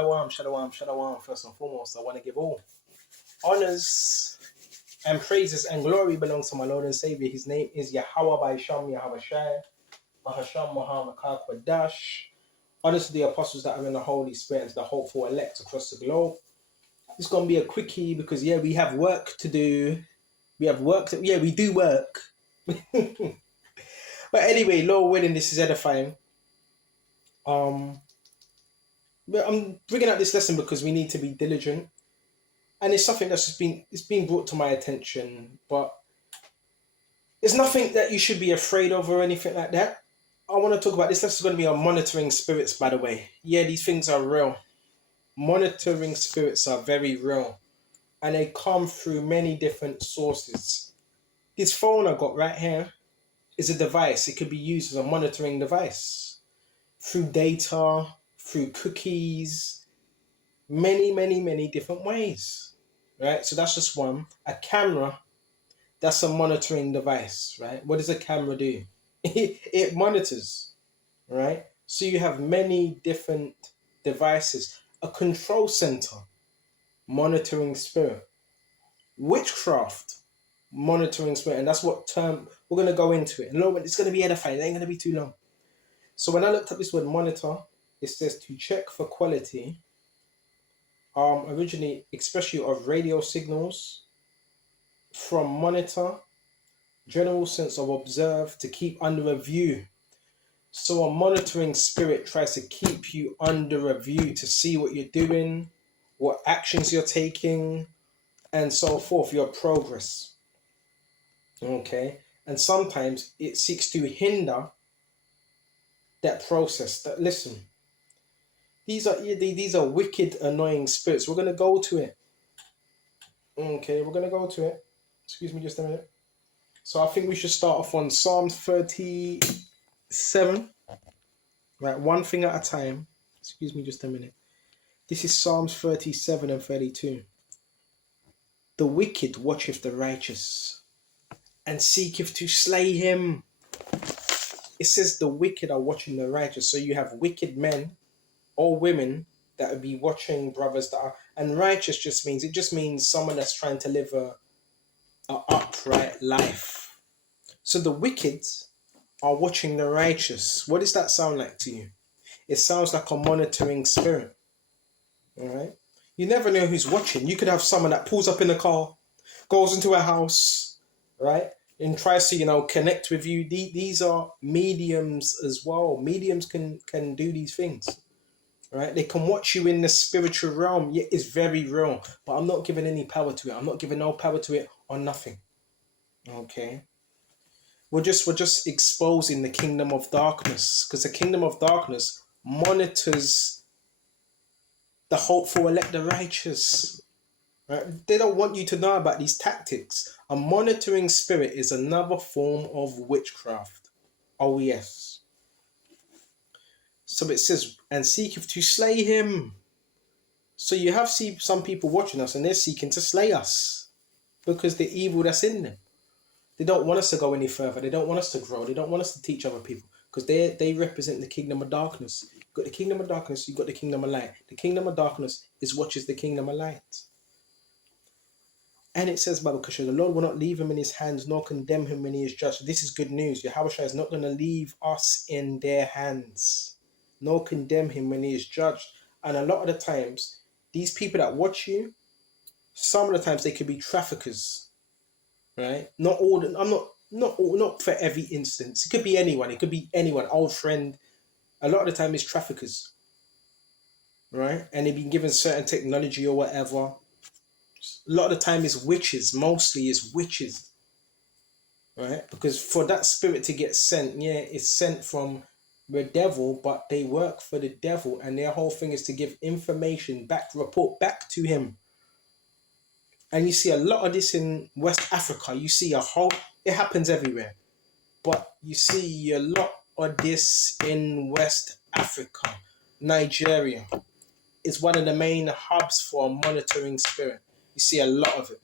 Shalom. First and foremost, I want to give all honors and praises and glory belongs to my Lord and Savior. His name is Yahweh by Sham Yahweh Shai, Bahasham Muhammad Kwadash. Honors to the apostles that are in the Holy Spirit and to the hopeful elect across the globe. It's going to be a quickie because, we have work to do. We have work. We do work. But anyway, Lord willing, this is edifying. But I'm bringing out this lesson because we need to be diligent, and it's something that's it's been brought to my attention. But it's nothing that you should be afraid of or anything like that. I want to talk about this. This is going to be on monitoring spirits, by the way. Yeah, these things are real. Monitoring spirits are very real, and they come through many different sources. This phone I got right here is a device. It could be used as a monitoring device through data, through cookies, many different ways, right? So that's just one. A camera, that's a monitoring device, right? What does a camera do? It monitors, right? So you have many different devices. A control center, monitoring spirit. Witchcraft, monitoring spirit. And that's what term, we're going to go into it. And it's going to be edifying. It ain't going to be too long. So when I looked up this word monitor, it says to check for quality, originally, especially of radio signals, from monitor, general sense of observe, to keep under review. So a monitoring spirit tries to keep you under review to see what you're doing, what actions you're taking, and so forth, your progress. Okay? And sometimes it seeks to hinder that process. That, listen, these are wicked, annoying spirits. We're going to go to it. Okay, we're going to go to it. Excuse me just a minute. So I think we should start off on Psalms 37. Right, one thing at a time. Excuse me just a minute. This is Psalms 37 and 32. The wicked watcheth the righteous, and seeketh to slay him. It says the wicked are watching the righteous. So you have wicked men or women that would be watching brothers that are... And righteous just means someone that's trying to live a upright life. So the wicked are watching the righteous. What does that sound like to you? It sounds like a monitoring spirit. All right. You never know who's watching. You could have someone that pulls up in a car, goes into a house, right, and tries to, connect with you. These are mediums as well. Mediums can do these things, right? They can watch you in the spiritual realm. Yeah, it's very real, but I'm not giving any power to it. I'm not giving no power to it or nothing. Okay. We're just exposing the kingdom of darkness, because the kingdom of darkness monitors the hopeful elect, the righteous. Right? They don't want you to know about these tactics. A monitoring spirit is another form of witchcraft. Oh yes. So it says, and seeketh to slay him. So you have some people watching us and they're seeking to slay us because the evil that's in them. They don't want us to go any further. They don't want us to grow. They don't want us to teach other people because they represent the kingdom of darkness. You've got the kingdom of darkness, you've got the kingdom of light. The kingdom of darkness is watches the kingdom of light. And it says, Bible Kasha, the Lord will not leave him in his hands nor condemn him when he is judged. This is good news. Yahweh is not going to leave us in their hands nor condemn him when he is judged. And a lot of the times, these people that watch you, some of the times they could be traffickers. Right? Not for every instance. It could be anyone. It could be anyone, old friend. A lot of the time it's traffickers. Right? And they've been given certain technology or whatever. A lot of the time it's witches. Mostly it's witches. Right? Because for that spirit to get sent, it's sent from the devil, but they work for the devil, and their whole thing is to give information back, report back to him. And you see a lot of this in West Africa. You see it happens everywhere. But you see a lot of this in West Africa. Nigeria is one of the main hubs for a monitoring spirit. You see a lot of it.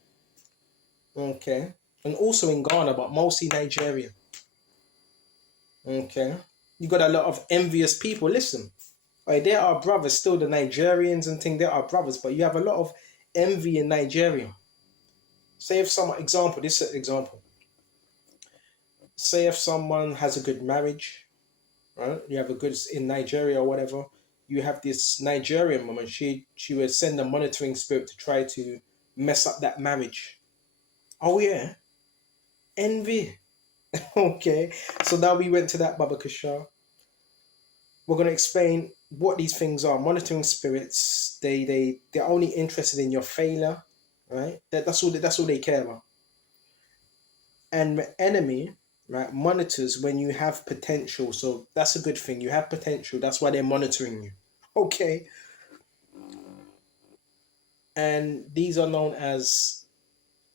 Okay. And also in Ghana, but mostly Nigeria. Okay. You got a lot of envious people. Listen, Right, there are brothers, still the Nigerians and thing, there are brothers, but you have a lot of envy in Nigeria. Say if someone, example, this is an example. Say if someone has a good marriage, right? You have a good, in Nigeria or whatever, you have this Nigerian woman, she would send a monitoring spirit to try to mess up that marriage. Oh yeah, envy. Okay, so now we went to that Baba Kasha. We're going to explain what these things are. Monitoring spirits, they're only interested in your failure, right? That's all they care about. And the enemy, right, monitors when you have potential. So that's a good thing. You have potential. That's why they're monitoring you. Okay. And these are known as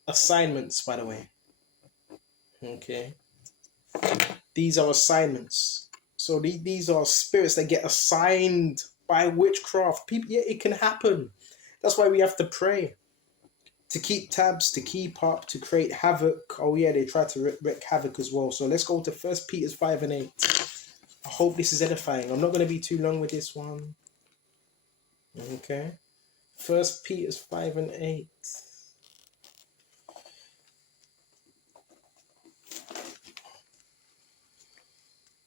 assignments, by the way. Okay. These are assignments. So these are spirits that get assigned by witchcraft. People, yeah, it can happen. That's why we have to pray. To keep tabs, to keep up, to create havoc. Oh yeah, they try to wreak havoc as well. So let's go to 1 Peter 5 and 8. I hope this is edifying. I'm not going to be too long with this one. Okay. 1 Peter 5 and 8.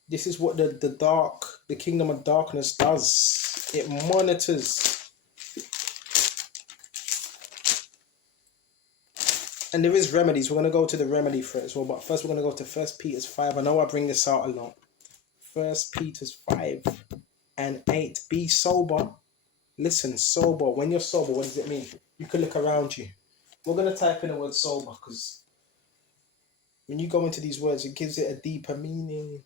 This is what the kingdom of darkness does. It monitors. And there is remedies. We're going to go to the remedy for it as well. But first we're going to go to 1 Peter 5. I know I bring this out a lot. 1 Peter 5 and 8. Be sober. Listen, sober. When you're sober, what does it mean? You can look around you. We're going to type in the word sober because when you go into these words, it gives it a deeper meaning.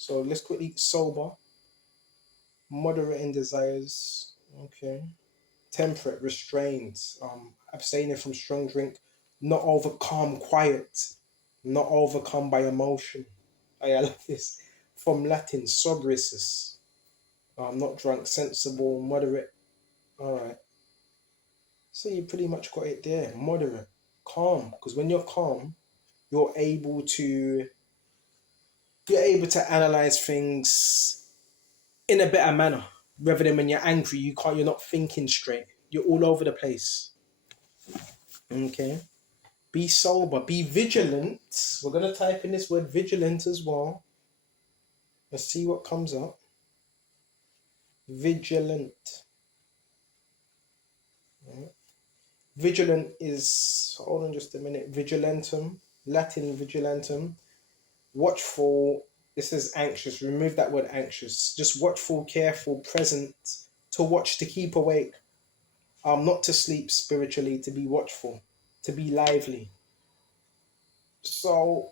So let's quickly sober. Moderate in desires. Okay. Temperate, restrained. Abstaining from strong drink. Not overcome, quiet. Not overcome by emotion. I love this. From Latin, sobrius. Not drunk, sensible, moderate. Alright. So you pretty much got it there. Moderate. Calm. Because when you're calm, you're able to analyze things in a better manner. Rather than when you're angry, you're not thinking straight. You're all over the place. Okay. Be sober. Be vigilant. We're going to type in this word vigilant as well. Let's see what comes up. Vigilant. Right. Vigilant is, hold on just a minute, vigilantum, Latin vigilantum, watchful. This is anxious. Remove that word anxious. Just watchful, careful, present, to watch, to keep awake. Not to sleep spiritually, to be watchful, to be lively. So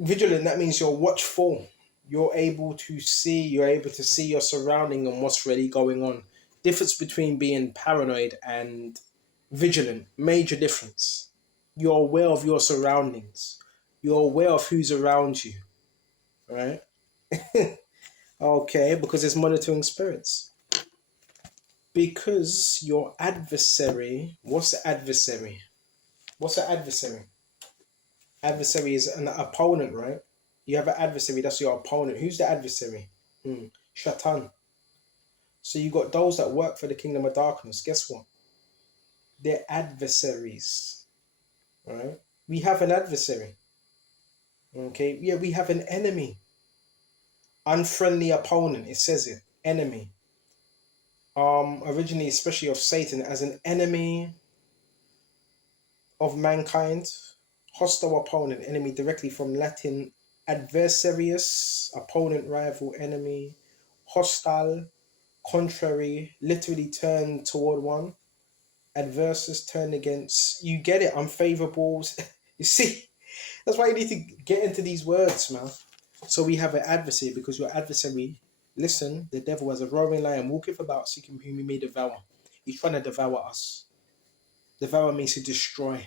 vigilant, that means you're watchful. You're able to see your surrounding and what's really going on. Difference between being paranoid and vigilant, major difference. You're aware of your surroundings. You're aware of who's around you. Right? Okay, because it's monitoring spirits. Because your adversary, what's the adversary? What's the adversary? Adversary is an opponent, right? You have an adversary, that's your opponent. Who's the adversary? Shaitan. So you got those that work for the kingdom of darkness. Guess what? They're adversaries. Right? We have an adversary. Okay? Yeah, we have an enemy. Unfriendly opponent. It says it. Enemy. Originally, especially of Satan, as an enemy of mankind. Hostile opponent. Enemy directly from Latin adversarius. Opponent, rival, enemy. Hostile. Contrary. Literally turn toward one. Adversus, turn against. You get it. Unfavorables. You see? That's why you need to get into these words, man. So we have an adversary because your adversary, listen, the devil as a roaring lion walketh about seeking whom he may devour. He's trying to devour us. Devour means to destroy.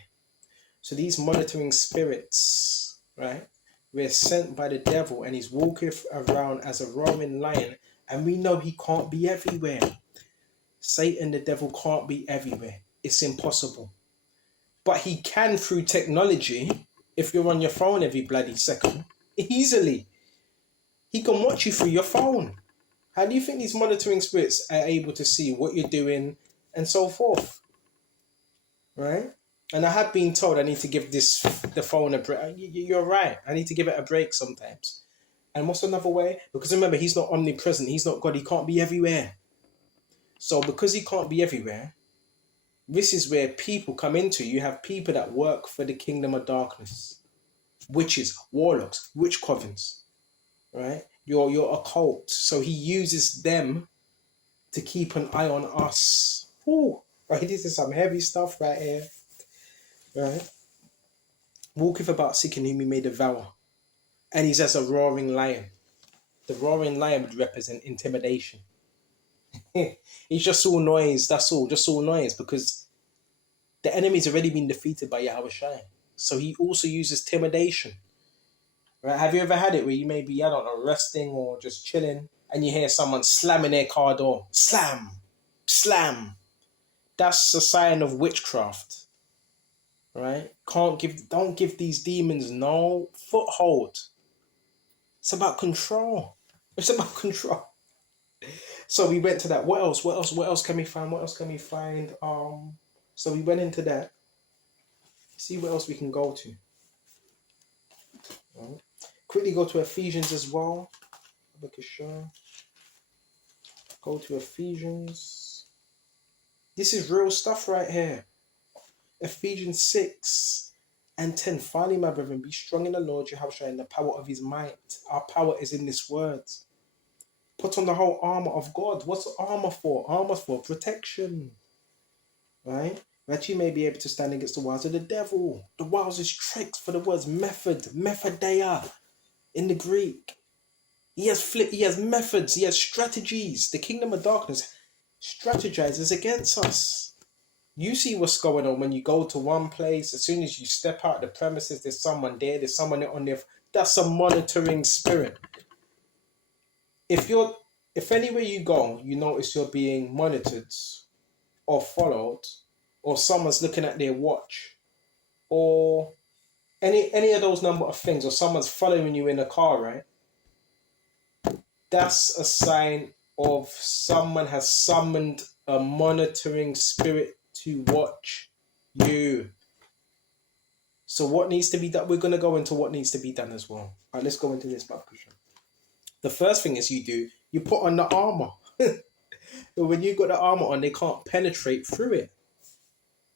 So these monitoring spirits, right, we're sent by the devil and he's walketh around as a roaring lion, and we know he can't be everywhere. Satan, the devil, can't be everywhere. It's impossible. But he can through technology. If you're on your phone every bloody second, easily. He can watch you through your phone. How do you think these monitoring spirits are able to see what you're doing and so forth? Right? And I have been told I need to give the phone a break. You're right. I need to give it a break sometimes. And what's another way? Because remember, he's not omnipresent. He's not God. He can't be everywhere. So because he can't be everywhere, this is where people come into. You have people that work for the kingdom of darkness, witches, warlocks, witch covens, right? Your occult. So he uses them to keep an eye on us. Ooh, right, this is some heavy stuff right here. Right? Walketh about seeking whom he may devour. And he's as a roaring lion. The roaring lion would represent intimidation. He's just all noise, that's all, just all noise, because the enemy's already been defeated by Yahweh Shai. So he also uses intimidation. Right? Have you ever had it where you may be, I don't know, resting or just chilling, and you hear someone slamming their car door? Slam! Slam! That's a sign of witchcraft. Right? Don't give these demons no foothold. It's about control. It's about control. So we went to that. What else? What else can we find? What else can we find? So we went into that. See what else we can go to. Right. Quickly go to Ephesians as well. Go to Ephesians. This is real stuff right here. Ephesians 6:10. Finally, my brethren, be strong in the Lord, Yahushua, in the power of his might. Our power is in this word. Put on the whole armor of God. What's armor for? Armor for protection. Right? That you may be able to stand against the wiles of the devil. The wiles is tricks for the words methodeia in the Greek. He has methods, he has strategies. The kingdom of darkness strategizes against us. You see what's going on when you go to one place. As soon as you step out the premises, there's someone there, there's someone on there. That's a monitoring spirit. If anywhere you go, you notice you're being monitored or followed, or someone's looking at their watch, or any of those number of things, or someone's following you in a car, right? That's a sign of someone has summoned a monitoring spirit to watch you. So what needs to be done? We're going to go into what needs to be done as well. All right, let's go into this, Bapkusha. The first thing is you put on the armor. But when you've got the armor on, they can't penetrate through it.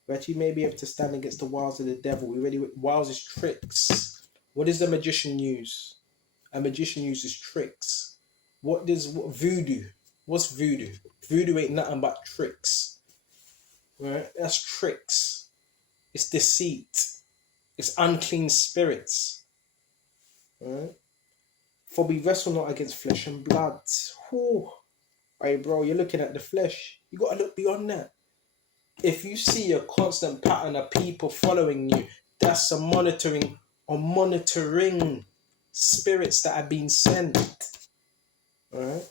But you may be able to stand against the wiles of the devil. Wiles is tricks. What does the magician use? A magician uses tricks. What voodoo? What's voodoo? Voodoo ain't nothing but tricks. Right? That's tricks. It's deceit. It's unclean spirits. Right? For we wrestle not against flesh and blood. Whew. Hey bro, you're looking at the flesh. You gotta look beyond that. If you see a constant pattern of people following you, that's a monitoring spirits that are being sent. Alright?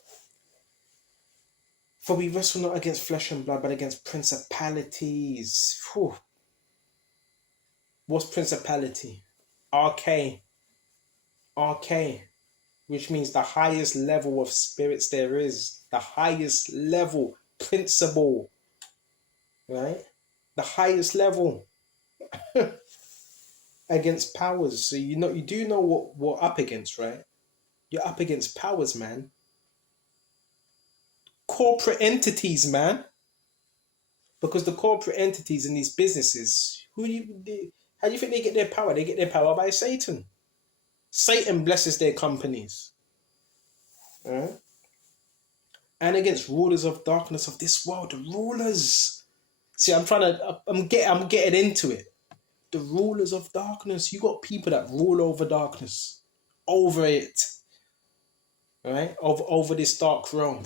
For we wrestle not against flesh and blood, but against principalities. Whew. What's principality? RK, which means the highest level of spirits there is. The highest level, principle. Right? The highest level. Against powers. So you do know what we're up against, right? You're up against powers, man. Corporate entities, man. Because the corporate entities in these businesses, how do you think they get their power? They get their power by Satan. Satan blesses their companies. Right? And against rulers of darkness of this world, the rulers. See, I'm getting into it. The rulers of darkness. You got people that rule over darkness, over it, right? Over this dark realm.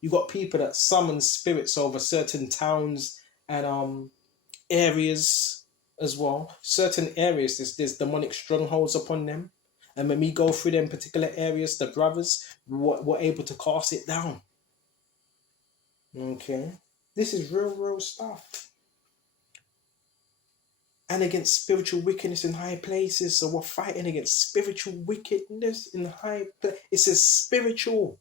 You got people that summon spirits over certain towns and areas as well. Certain areas, there's demonic strongholds upon them. And when we go through them particular areas, the brothers were able to cast it down. Okay. This is real stuff. And against spiritual wickedness in high places. So we're fighting against spiritual wickedness in high places. It says spiritual.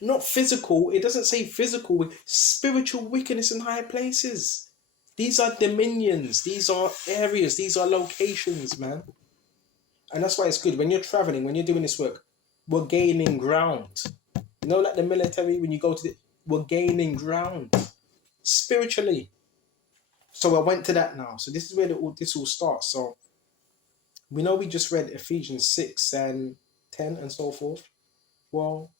Not physical. It doesn't say physical. Spiritual wickedness in high places. These are dominions. These are areas. These are locations, man. And that's why it's good when you're traveling, when you're doing this work. We're gaining ground. You know, like the military, when you go to we're gaining ground spiritually. So I went to that now. So this is where this all starts. So we know we just read Ephesians 6 and 10 and so forth. Well,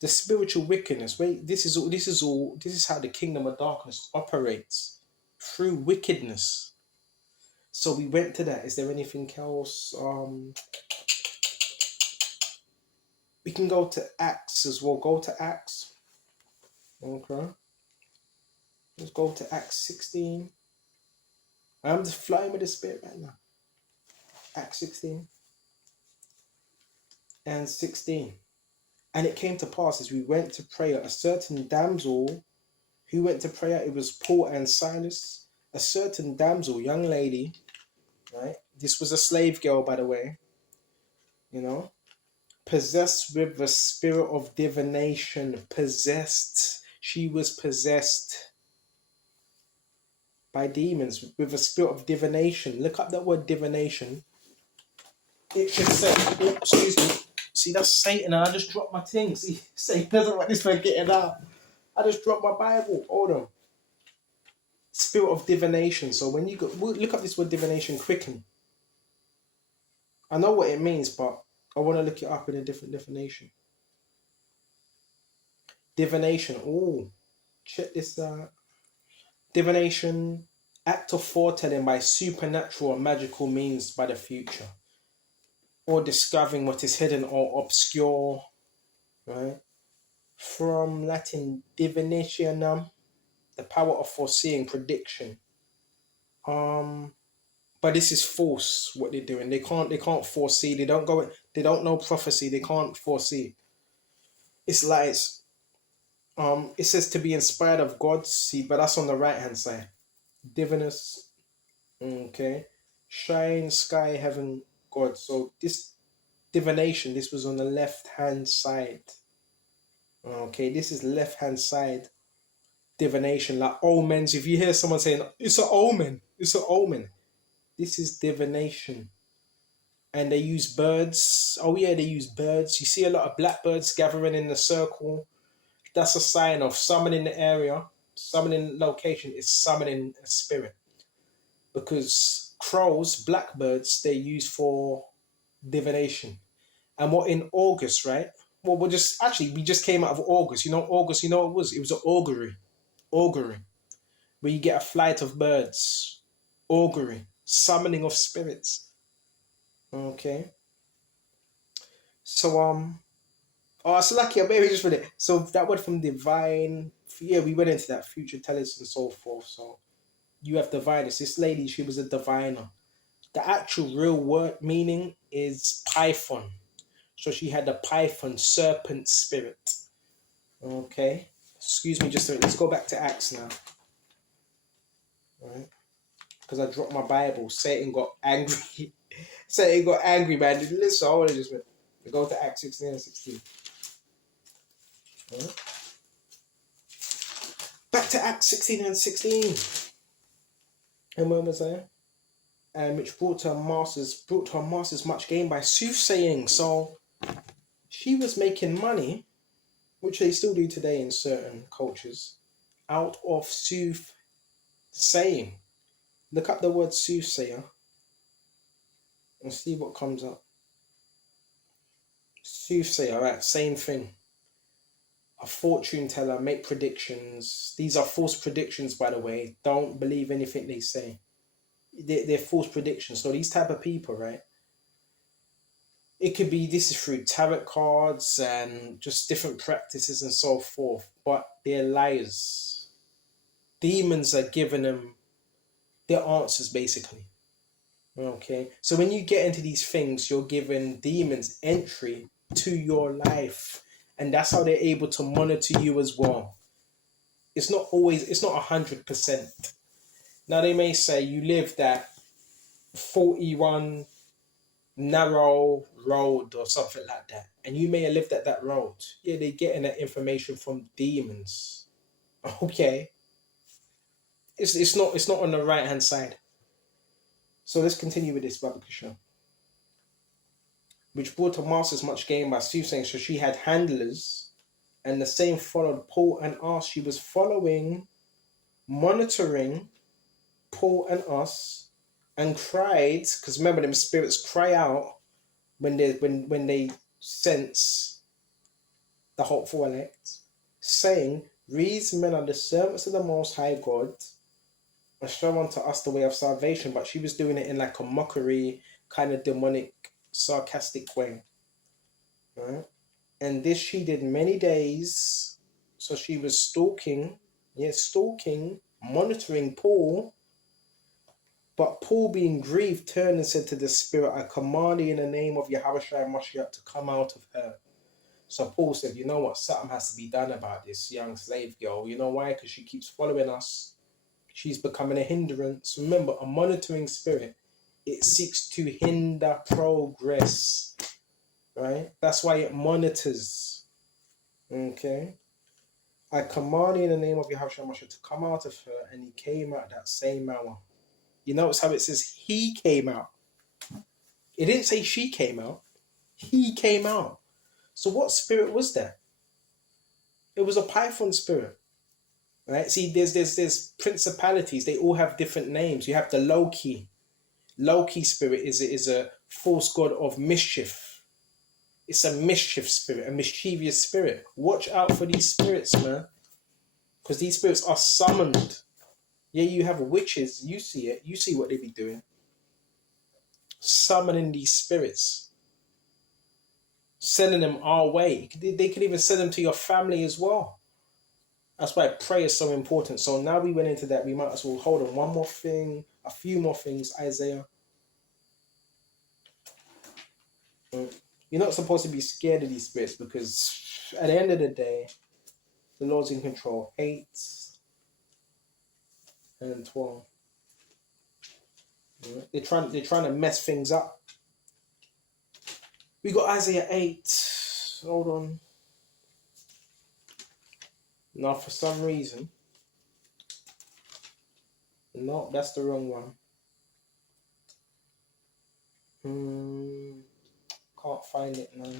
the spiritual wickedness, wait, this is how the kingdom of darkness operates, through wickedness. So we went to that. Is there anything else? We can go to Acts as well. Go to Acts. Okay. Let's go to Acts 16. I'm just flying with the spirit right now. Acts 16 and 16. And it came to pass as we went to prayer, a certain damsel who went to prayer, it was Paul and Silas, a certain damsel, young lady, right? This was a slave girl, by the way, you know, possessed with the spirit of divination. Possessed. She was possessed by demons with a spirit of divination. Look up that word divination. It should say, oh, excuse me. See, that's Satan, and I just dropped my thing. See, Satan doesn't want this man getting out. I just dropped my Bible. Hold on. Spirit of divination. So when you go, look up this word divination quickly. I know what it means, but I want to look it up in a different definition. Divination. Oh, check this out. Divination, act of foretelling by supernatural or magical means by the future, or discovering what is hidden or obscure, right? From Latin divinationem, the power of foreseeing, prediction. But this is false. What they're doing, they can't foresee. They don't know prophecy. They can't foresee. It's lies. It says to be inspired of God. See, but that's on the right hand side. Divinus. Okay. Shine, sky, heaven, God. So this divination, this was on the left hand side. Okay, this is left hand side divination, like omens. If you hear someone saying it's an omen, it's an omen. This is divination. And they use birds. Oh yeah, they use birds. You see a lot of blackbirds gathering in a circle. That's a sign of summoning the area. Summoning location is summoning a spirit. Because crows, blackbirds, they're used for divination. And what in August, right? Well, we just came out of August. You know, August, you know what it was? It was an augury. Augury. Where you get a flight of birds. Augury. Summoning of spirits. Okay. So, oh, it's lucky. I maybe just read it. So that word from divine, yeah, we went into that future tellers and so forth. So you have diviners. This lady, she was a diviner. The actual real word meaning is python. So she had the python serpent spirit. Okay. Excuse me, just a minute. Let's go back to Acts now. All right. Because I dropped my Bible. Satan got angry. Satan got angry, man. Listen, I want to just go to Acts 16 and 16. All right. Back to Acts 16 and 16. And when was I? And which brought her masters much gain by soothsaying. So she was making money, which they still do today in certain cultures, out of soothsaying. Look up the word soothsayer and see what comes up. Soothsayer, right? Same thing. A fortune teller, make predictions. These are false predictions, by the way. Don't believe anything they say. They're false predictions. So these type of people, right? It could be, this is through tarot cards and just different practices and so forth, but they're liars. Demons are giving them their answers, basically. Okay, so when you get into these things, you're giving demons entry to your life, and that's how they're able to monitor you as well. It's not 100%. Now they may say you lived at 41 narrow road or something like that, and you may have lived at that road. Yeah, they're getting that information from demons. Okay, it's not on the right hand side. So let's continue with this, Baba Kishore. Which brought to masters much gain by soothsaying. So she had handlers, and the same followed Paul and us. She was following, monitoring Paul and us, and cried, because remember them spirits cry out when they sense the hopeful elect, saying, these men are the servants of the Most High God, and show unto us the way of salvation. But she was doing it in like a mockery, kind of demonic, sarcastic way. Right? And this she did many days. So she was stalking, monitoring Paul. But Paul, being grieved, turned and said to the spirit, I command thee in the name of Yahushua Mashiach to come out of her. So Paul said, you know what, something has to be done about this young slave girl. You know why? Because she keeps following us. She's becoming a hindrance. Remember, a monitoring spirit, it seeks to hinder progress. Right? That's why it monitors. Okay? I command in the name of Yahushua Mashiach to come out of her, and he came out that same hour. You notice how it says he came out. It didn't say she came out. He came out. So what spirit was that? It was a Python spirit. Right? See, there's principalities. They all have different names. You have the Loki. Loki spirit is a false god of mischief. It's a mischief spirit, a mischievous spirit. Watch out for these spirits, man. Because these spirits are summoned. Yeah, you have witches. You see it. You see what they be doing. Summoning these spirits. Sending them our way. They could even send them to your family as well. That's why prayer is so important. So now we went into that. We might as well hold on one more thing. A few more things, Isaiah. You're not supposed to be scared of these spirits, because at the end of the day, the Lord's in control. 8 and 12. They're trying to mess things up. We got Isaiah 8. Hold on. Now, for some reason, no, that's the wrong one. Can't find it now.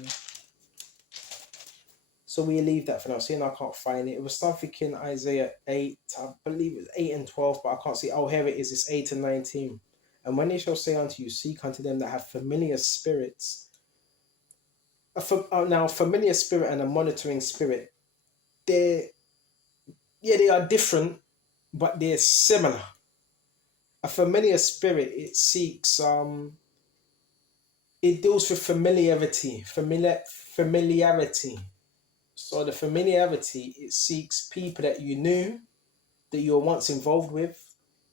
So we leave that for now. Seeing I can't find it. It was something in Isaiah 8. I believe it's 8 and 12, but I can't see. Oh, here it is. It's 8 and 19. And when they shall say unto you, seek unto them that have familiar spirits. Now, familiar spirit and a monitoring spirit, they are different, but they're similar. A familiar spirit, it seeks, it deals with familiarity. So the familiarity, it seeks people that you knew, that you were once involved with,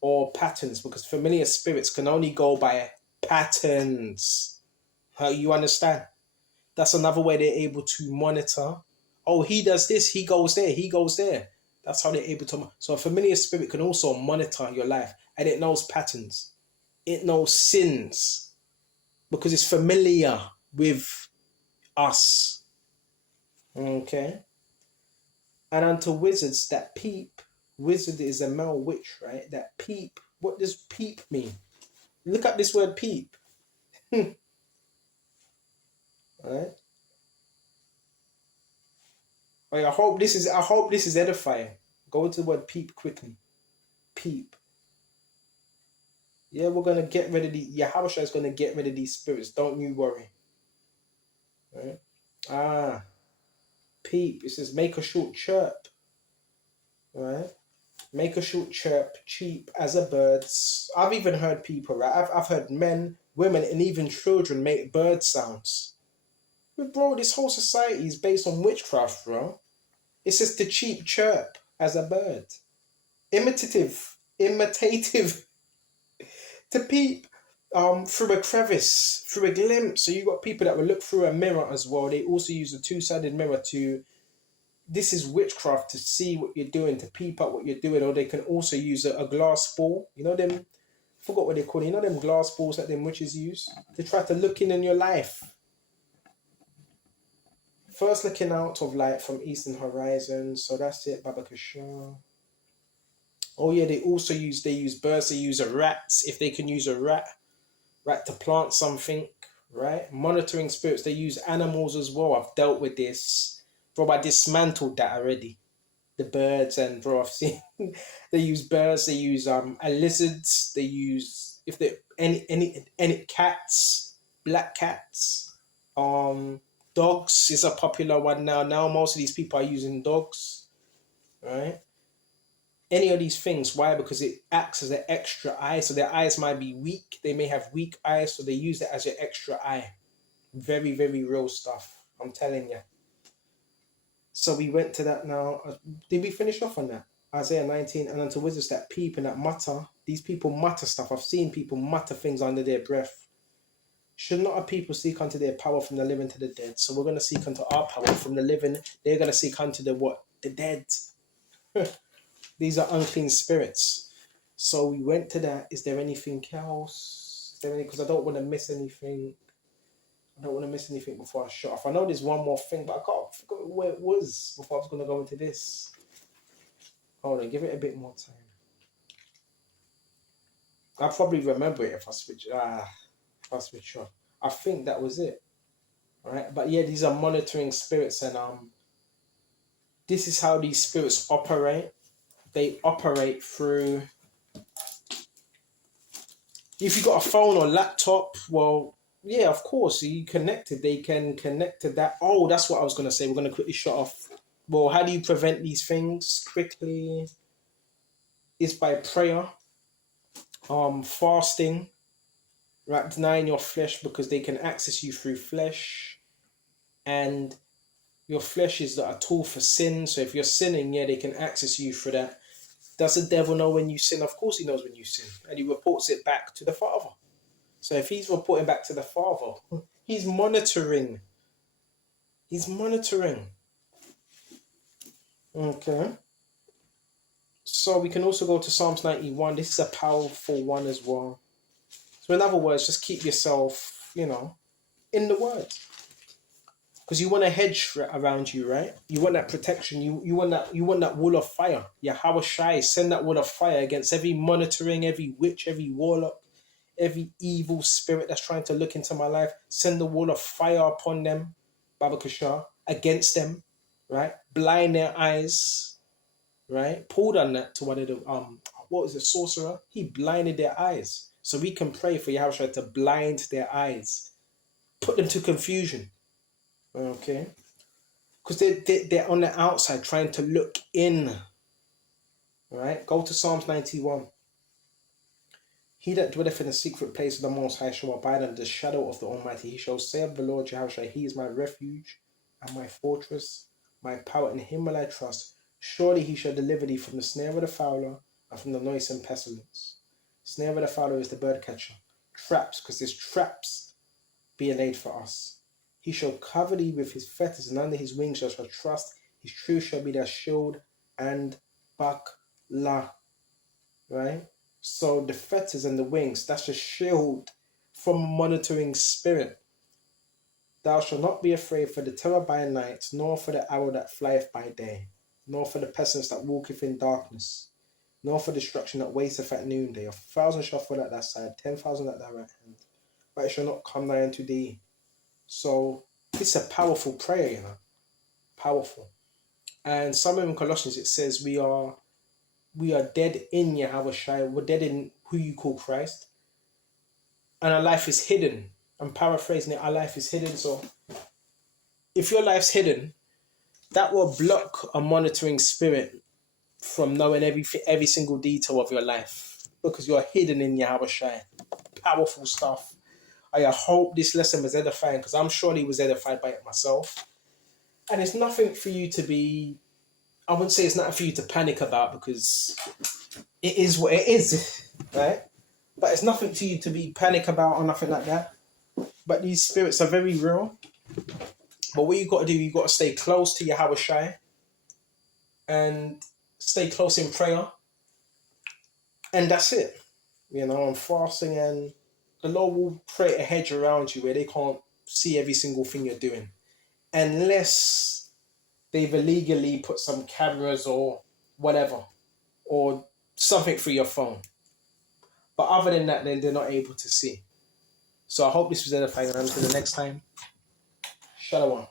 or patterns, because familiar spirits can only go by patterns. How you understand? That's another way they're able to monitor. Oh, he does this, he goes there, he goes there. That's how they're able to. So a familiar spirit can also monitor your life, and it knows patterns. It knows sins, because it's familiar with us. Okay? And unto wizards that peep, wizard is a male witch, right? That peep, what does peep mean? Look at this word peep. Right? I hope this is edifying. Go to the word peep quickly. Peep. Yeah, we're gonna get rid of Yahushua is gonna get rid of these spirits. Don't you worry. Right? Peep. It says make a short chirp. Right? Make a short chirp, cheap as a bird's. I've even heard people, right? I've heard men, women, and even children make bird sounds. But bro, this whole society is based on witchcraft, bro. It says to cheap chirp as a bird. Imitative to peep through a crevice, through a glimpse. So you got people that will look through a mirror as well. They also use a two-sided mirror to, this is witchcraft, to see what you're doing, to peep at what you're doing. Or they can also use a glass ball. You know them Forgot what they call it. You know them glass balls that them witches use? They try to look in your life. First looking out of light from Eastern Horizon. So that's it, Baba Kishore. Oh yeah, they use birds, they use a rat. If they can use a rat to plant something, right? Monitoring spirits, they use animals as well. I've dealt with this. Bro, I dismantled that already. The birds, and bro, I've seen they use birds, they use a lizards, they use if they any cats, black cats, dogs is a popular one now. Now most of these people are using dogs, right? Any of these things. Why? Because it acts as an extra eye. So their eyes might be weak. They may have weak eyes, so they use it as an extra eye. Very, very real stuff. I'm telling you. So we went to that now. Did we finish off on that? Isaiah 19, and unto wizards that peep and that mutter. These people mutter stuff. I've seen people mutter things under their breath. Should not a people seek unto their power from the living to the dead? So we're going to seek unto our power from the living. They're going to seek unto the what? The dead. These are unclean spirits. So we went to that. Is there anything else? Is there any? Because I don't want to miss anything. I don't want to miss anything before I shut off. I know there's one more thing, but I can't forget where it was before I was going to go into this. Hold on, give it a bit more time. I'll probably remember it if I switch. If I switch on. I think that was it. All right, but yeah, these are monitoring spirits, and this is how these spirits operate. They operate through. If you've got a phone or laptop, well, yeah, of course, you connected. They can connect to that. Oh, that's what I was going to say. We're going to quickly shut off. Well, how do you prevent these things quickly? It's by prayer, fasting, right? Denying your flesh, because they can access you through flesh, and your flesh is a tool for sin. So if you're sinning, yeah, they can access you for that. Does the devil know when you sin? Of course he knows when you sin, and he reports it back to the Father. So if he's reporting back to the Father, he's monitoring. He's monitoring. Okay. So we can also go to Psalms 91. This is a powerful one as well. So in other words, just keep yourself, in the Word. Because you want a hedge around you, right? You want that protection. You want that wall of fire. Yahweh Shai, send that wall of fire against every monitoring, every witch, every warlock, every evil spirit that's trying to look into my life. Send the wall of fire upon them, Baba Kishar, against them, right? Blind their eyes, right? Paul done that to one of the what was it, sorcerer? He blinded their eyes. So we can pray for Yahweh to blind their eyes, put them to confusion. Okay, because they're on the outside trying to look in. Right, go to Psalms 91. He that dwelleth in the secret place of the Most High shall abide under the shadow of the Almighty. He shall say of the Lord Jehovah, He is my refuge and my fortress, my power. In Him will I trust. Surely He shall deliver thee from the snare of the fowler and from the noisome pestilence. Snare of the fowler is the bird catcher. Traps, because there's traps being laid for us. He shall cover thee with His fetters, and under His wings shall trust. His truth shall be their shield and buckler. Right? So the fetters and the wings, that's a shield from a monitoring spirit. Thou shalt not be afraid for the terror by night, nor for the arrow that flieth by day, nor for the pestilence that walketh in darkness, nor for destruction that wasteth at noonday. 1,000 shall fall at thy side, 10,000 at thy right hand, but it shall not come nigh unto thee. So it's a powerful prayer, powerful. And somewhere in Colossians it says we are dead in Yahweh Shai. We're dead in who you call Christ, and our life is hidden. I'm paraphrasing it. Our life is hidden. So if your life's hidden, that will block a monitoring spirit from knowing every single detail of your life, because you're hidden in Yahweh Shai. Powerful stuff. I hope this lesson was edifying, because I'm sure he was edified by it myself. And it's nothing for you to be, I wouldn't say it's nothing for you to panic about, because it is what it is, right? But it's nothing to you to be panic about or nothing like that. But these spirits are very real. But what you got to do, you got to stay close to Yahweh Shai and stay close in prayer. And that's it. you know, and fasting, and the Lord will create a hedge around you where they can't see every single thing you're doing, unless they've illegally put some cameras or whatever, or something through your phone. But other than that, then they're not able to see. So I hope this was edifying, and until the next time, Shalom.